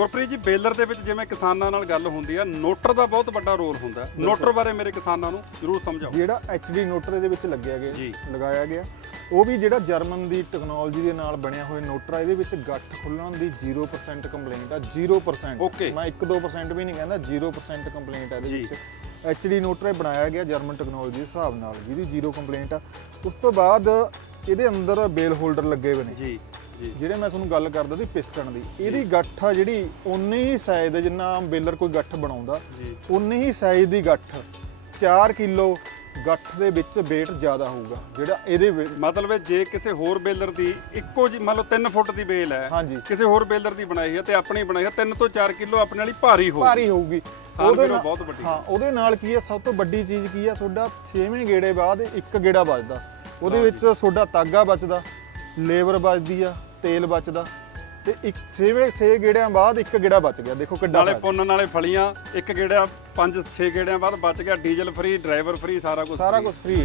Gurpreet ji baler ਦੇ ਵਿੱਚ ਜਿਵੇਂ ਕਿਸਾਨਾਂ ਨਾਲ ਗੱਲ ਹੁੰਦੀ ਆ ਨੋਟਰ ਦਾ ਬਹੁਤ ਵੱਡਾ ਰੋਲ ਹੁੰਦਾ। ਨੋਟਰ ਬਾਰੇ ਮੇਰੇ ਕਿਸਾਨਾਂ ਨੂੰ ਜ਼ਰੂਰ ਸਮਝਾਓ ਜਿਹੜਾ HD ਨੋਟਰ ਇਹਦੇ ਵਿੱਚ ਲੱਗਿਆ ਗਿਆ। ਲਗਾਇਆ ਗਿਆ ਉਹ ਵੀ ਜਿਹੜਾ ਜਰਮਨ ਦੀ ਟੈਕਨੋਲੋਜੀ ਦੇ ਨਾਲ ਬਣਿਆ ਹੋਇਆ ਨੋਟਰ ਇਹਦੇ ਵਿੱਚ ਗੱਠ ਖੁੱਲਣ ਦੀ 0% ਕੰਪਲੇਂਟ ਆ 0% Okay। ਮੈਂ 1-2% ਵੀ ਨਹੀਂ ਕਹਿੰਦਾ 0% ਕੰਪਲੇਂਟ ਆ ਇਹਦੇ। ਵਿੱਚ HD ਨੋਟਰ ਇਹ ਬਣਾਇਆ ਗਿਆ ਜਰਮਨ ਟੈਕਨੋਲੋਜੀ ਦੇ ਹਿਸਾਬ ਨਾਲ ਜਿਹਦੀ 0 ਕੰਪਲੇਂਟ ਆ ਉਸ ਤੋਂ ਬਾਅਦ ਇਹਦੇ ਅੰਦਰ ਬੇਲ ਹੋਲਡਰ ਲੱਗੇ ਹੋਏ ਨੇ ਜੀ ਜਿਹੜੇ ਮੈਂ ਤੁਹਾਨੂੰ ਗੱਲ ਕਰਦਾ ਸੀ ਪਿਸਟਨ ਦੀ ਇਹਦੀ ਗੱਠ ਆ ਜਿਹੜੀ ਉਨੀ ਹੀ ਸਾਈਜ਼ ਦੇ ਜਿੰਨਾ ਆਮ ਬੇਲਰ ਕੋਈ ਗੱਠ ਬਣਾਉਂਦਾ ਉਨੀ ਹੀ ਸਾਈਜ਼ ਦੀ ਗੱਠ 4 ਕਿਲੋ ਗੱਠ ਦੇ ਵਿੱਚ weight ਜ਼ਿਆਦਾ ਹੋਊਗਾ ਜਿਹੜਾ ਇਹਦੇ ਮਤਲਬ ਜੇ ਕਿਸੇ ਹੋਰ ਬੇਲਰ ਦੀ ਇੱਕੋ ਜੀ ਮੰਨ ਲਓ 3 ਫੁੱਟ ਦੀ ਬੇਲ ਹੈ ਹਾਂਜੀ। ਕਿਸੇ ਹੋਰ ਬੇਲਰ ਦੀ ਬਣਾਈ ਹੈ ਤੇ ਆਪਣੀ ਬਣਾਈ ਹੈ 3 ਤੋਂ 4 ਕਿਲੋ ਆਪਣੇ ਵਾਲੀ ਭਾਰੀ ਹੋਊ ਭਾਰੀ ਹੋਊਗੀ। ਉਹਦੇ ਨਾਲ- ਬਹੁਤ ਵੱਡੀ ਹਾਂ ਉਹਦੇ ਨਾਲ ਕੀ ਹੈ ਸਭ ਤੋਂ ਵੱਡੀ ਚੀਜ਼ ਕੀ ਹੈ ਤੁਹਾਡਾ 6ਵੇਂ ਗੇੜੇ ਬਾਅਦ ਇੱਕ ਗੇੜਾ ਬਚਦਾ ਉਹਦੇ ਵਿੱਚ ਤੁਹਾਡਾ ਤਾਗਾ ਬਚਦਾ ਲੇਬਰ ਬਚਦੀ ਆ ਤੇਲ ਬਚਦਾ ਤੇ ਇੱਕ 6ਵੇਂ 6 ਗੇੜਿਆਂ ਬਾਅਦ ਇੱਕ ਗੇੜਾ ਬਚ ਗਿਆ। ਦੇਖੋ ਕਿੱਡਾ ਨਾਲੇ। ਪੁੰਨ ਨਾਲੇ ਫਲੀਆਂ ਇੱਕ ਗੇੜਾ 5 6 ਗੇੜਿਆਂ ਬਾਅਦ ਬਚ ਗਿਆ ਡੀਜ਼ਲ ਫ੍ਰੀ ਡਰਾਈਵਰ ਫ੍ਰੀ ਸਾਰਾ ਕੁਝ ਸਾਰਾ ਕੁਝ ਫ੍ਰੀ